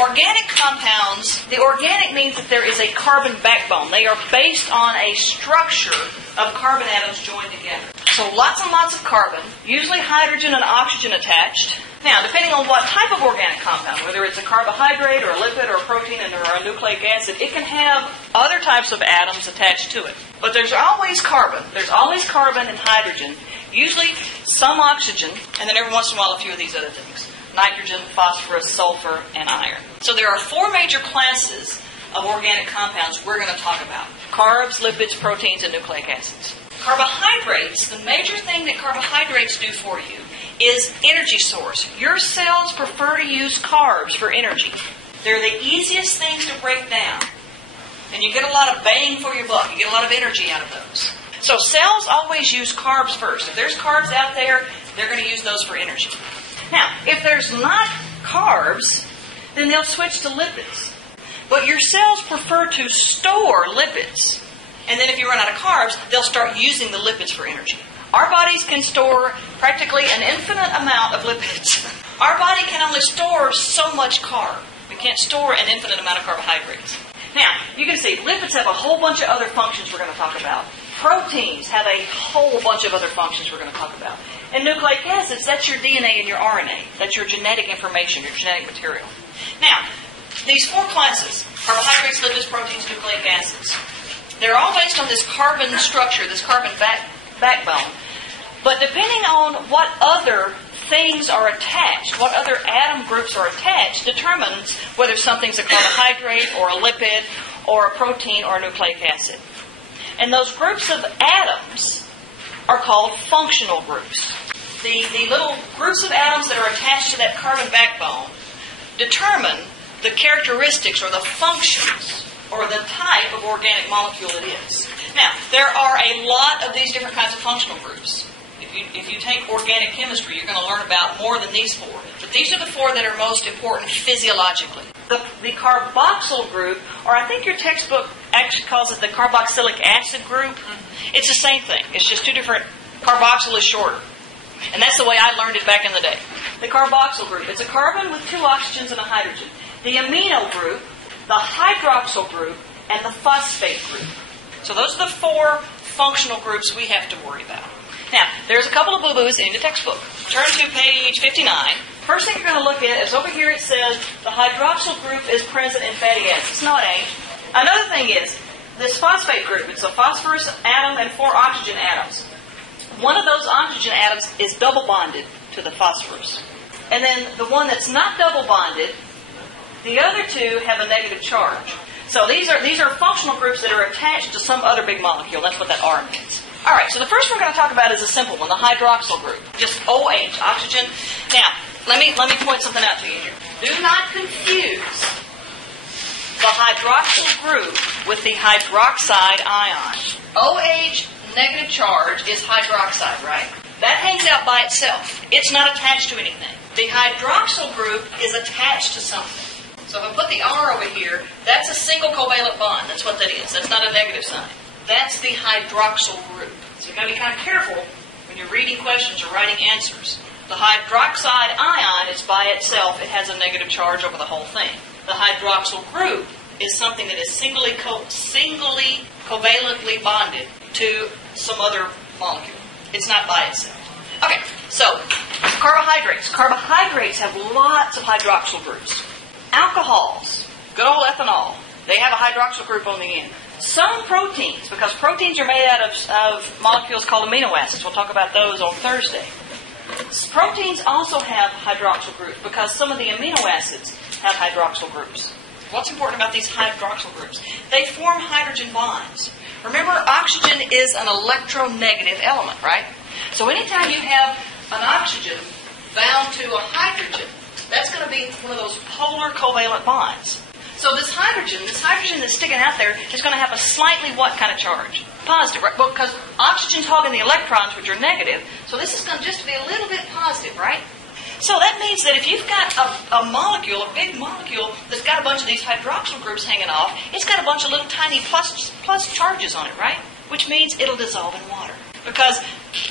Organic compounds, the organic means that there is a carbon backbone. They are based on a structure of carbon atoms joined together. So lots and lots of carbon, usually hydrogen and oxygen attached. Now, depending on what type of organic compound, whether it's a carbohydrate or a lipid or a protein or a nucleic acid, it can have other types of atoms attached to it. But there's always carbon. There's always carbon and hydrogen, usually some oxygen, and then every once in a while a few of these other things. Nitrogen, phosphorus, sulfur, and iron. So there are four major classes of organic compounds we're going to talk about. Carbs, lipids, proteins, and nucleic acids. Carbohydrates, the major thing that carbohydrates do for you is energy source. Your cells prefer to use carbs for energy. They're the easiest things to break down. And you get a lot of bang for your buck. You get a lot of energy out of those. So cells always use carbs first. If there's carbs out there, they're going to use those for energy. Now, if there's not carbs, then they'll switch to lipids. But your cells prefer to store lipids. And then if you run out of carbs, they'll start using the lipids for energy. Our bodies can store practically an infinite amount of lipids. Our body can only store so much carb. We can't store an infinite amount of carbohydrates. Now, you can see lipids have a whole bunch of other functions we're going to talk about. Proteins have a whole bunch of other functions we're going to talk about. And nucleic acids, that's your DNA and your RNA. That's your genetic information, your genetic material. Now, these four classes, carbohydrates, lipids, proteins, nucleic acids, they're all based on this carbon structure, this carbon backbone. But depending on what other things are attached, what other atom groups are attached, determines whether something's a carbohydrate or a lipid or a protein or a nucleic acid. And those groups of atoms are called functional groups. The little groups of atoms that are attached to that carbon backbone determine the characteristics or the functions or the type of organic molecule it is. Now, there are a lot of these different kinds of functional groups. If you take organic chemistry, you're going to learn about more than these four. But these are the four that are most important physiologically. The carboxyl group, or I think your textbook actually calls it the carboxylic acid group. It's the same thing. It's just two different. Carboxyl is shorter. And that's the way I learned it back in the day. The carboxyl group, it's a carbon with two oxygens and a hydrogen. The amino group, the hydroxyl group, and the phosphate group. So those are the four functional groups we have to worry about. Now, there's a couple of boo-boos in the textbook. Turn to page 59. First thing you're going to look at is over here it says the hydroxyl group is present in fatty acids. No, it ain't. Another thing is, this phosphate group, it's a phosphorus atom and 4 oxygen atoms. One of those oxygen atoms is double bonded to the phosphorus. And then the one that's not double bonded, the other two have a negative charge. So these are functional groups that are attached to some other big molecule. That's what that R means. All right, so the first one we're going to talk about is a simple one, the hydroxyl group. Just OH, oxygen. Now, let me point something out to you. Do not confuse the hydroxyl group with the hydroxide ion. OH, negative charge, is hydroxide, right? That hangs out by itself. It's not attached to anything. The hydroxyl group is attached to something. So if I put the R over here, that's a single covalent bond. That's what that is. That's not a negative sign. That's the hydroxyl group. So you've got to be kind of careful when you're reading questions or writing answers. The hydroxide ion is by itself. It has a negative charge over the whole thing. The hydroxyl group is something that is singly covalently bonded to some other molecule. It's not by itself. Okay, so carbohydrates. Carbohydrates have lots of hydroxyl groups. Alcohols, good old ethanol, they have a hydroxyl group on the end. Some proteins, because proteins are made out of molecules called amino acids. We'll talk about those on Thursday. Proteins also have hydroxyl groups because some of the amino acids have hydroxyl groups. What's important about these hydroxyl groups? They form hydrogen bonds. Remember, oxygen is an electronegative element, right? So anytime you have an oxygen bound to a hydrogen, that's going to be one of those polar covalent bonds. So this hydrogen that's sticking out there is going to have a slightly what kind of charge? Positive, right? Well, because oxygen's hogging the electrons, which are negative, so this is going to just be a little bit positive, right? So that means that if you've got a molecule, a big molecule, that's got a bunch of these hydroxyl groups hanging off, it's got a bunch of little tiny plus charges on it, right? Which means it'll dissolve in water. Because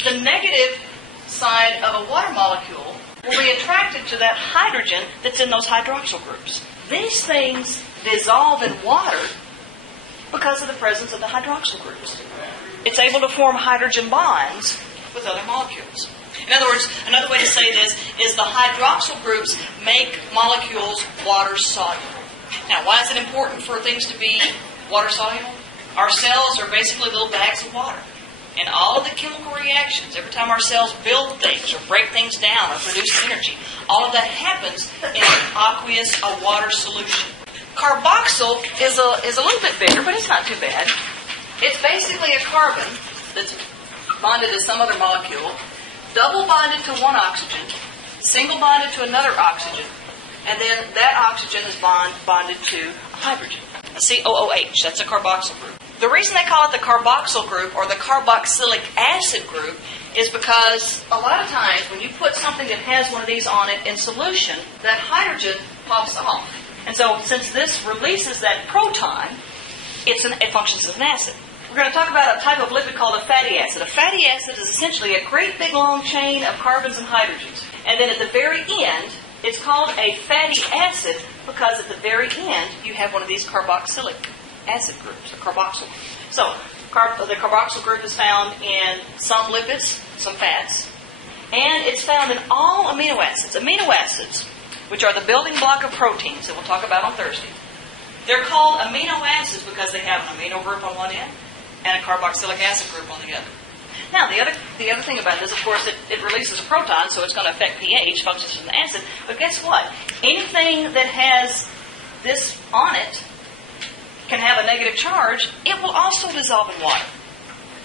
the negative side of a water molecule will be attracted to that hydrogen that's in those hydroxyl groups. These things dissolve in water because of the presence of the hydroxyl groups. It's able to form hydrogen bonds with other molecules. In other words, another way to say this is the hydroxyl groups make molecules water soluble. Now, why is it important for things to be water soluble? Our cells are basically little bags of water. And all of the chemical reactions, every time our cells build things or break things down or produce energy, all of that happens in an aqueous, a water solution. Carboxyl is a little bit bigger, but it's not too bad. It's basically a carbon that's bonded to some other molecule, double bonded to one oxygen, single bonded to another oxygen, and then that oxygen is bonded to a hydrogen. A COOH, that's a carboxyl group. The reason they call it the carboxyl group or the carboxylic acid group is because a lot of times when you put something that has one of these on it in solution, that hydrogen pops off. And so since this releases that proton, it functions as an acid. We're going to talk about a type of lipid called a fatty acid. A fatty acid is essentially a great big long chain of carbons and hydrogens. And then at the very end, it's called a fatty acid because at the very end, you have one of these carboxylic acid groups, a carboxyl. So, the carboxyl group is found in some lipids, some fats, and it's found in all amino acids. Amino acids, which are the building block of proteins that we'll talk about on Thursday, they're called amino acids because they have an amino group on one end and a carboxylic acid group on the other. Now, the other thing about this, of course, it releases a proton, so it's going to affect pH, functions as an acid. But guess what? Anything that has this on it can have a negative charge. It will also dissolve in water.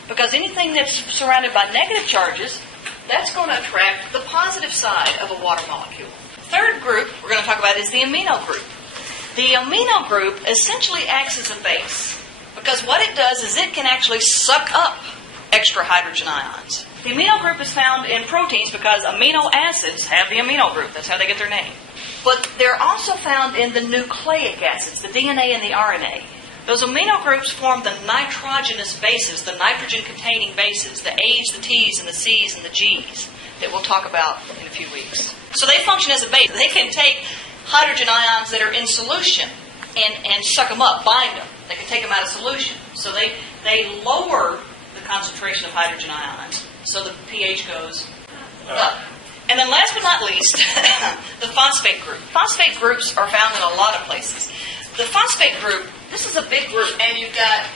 Because anything that's surrounded by negative charges, that's going to attract the positive side of a water molecule. Third group we're going to talk about is the amino group. The amino group essentially acts as a base. Because what it does is it can actually suck up extra hydrogen ions. The amino group is found in proteins because amino acids have the amino group. That's how they get their name. But they're also found in the nucleic acids, the DNA and the RNA. Those amino groups form the nitrogenous bases, the nitrogen-containing bases, the A's, the T's, and the C's, and the G's that we'll talk about in a few weeks. So they function as a base. They can take hydrogen ions that are in solution and suck them up, bind them. They can take them out of solution. So they lower the concentration of hydrogen ions so the pH goes up. And then last but not least, the phosphate group. Phosphate groups are found in a lot of places. The phosphate group, this is a big group, and you've got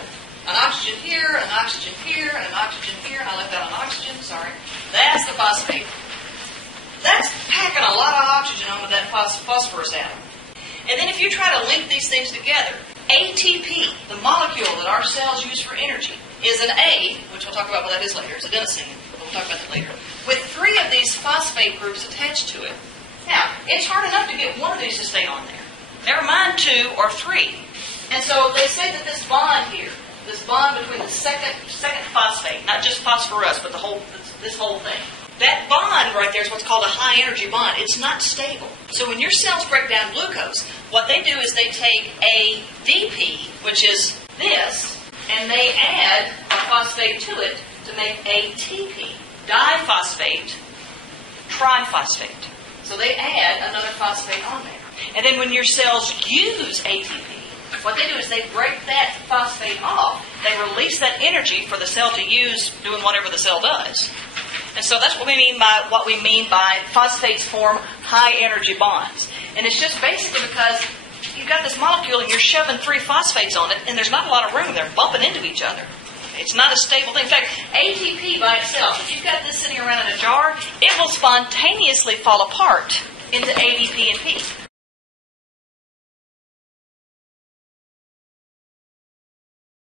an oxygen here, an oxygen here, and an oxygen here, and I left out an oxygen, sorry. That's the phosphate. That's packing a lot of oxygen onto that phosphorus atom. And then if you try to link these things together, ATP, the molecule that our cells use for energy, is an A, which we'll talk about what that is later. It's adenosine, but we'll talk about that later, with 3 of these phosphate groups attached to it. Now, it's hard enough to get one of these to stay on there. Never mind 2 or 3. And so they say that this bond here, this bond between the second phosphate, not just phosphorus, but this whole thing, that bond right there is what's called a high energy bond. It's not stable. So when your cells break down glucose, what they do is they take ADP, which is this, and they add a phosphate to it to make ATP, diphosphate, triphosphate. So they add another phosphate on there. And then when your cells use ATP, what they do is they break that phosphate off. They release that energy for the cell to use doing whatever the cell does. And so that's what we mean by phosphates form high energy bonds. And it's just basically because you've got this molecule and you're shoving 3 phosphates on it, and there's not a lot of room. They're bumping into each other. It's not a stable thing. In fact, ATP by itself, if you've got this sitting around in a jar, it will spontaneously fall apart into ADP and P.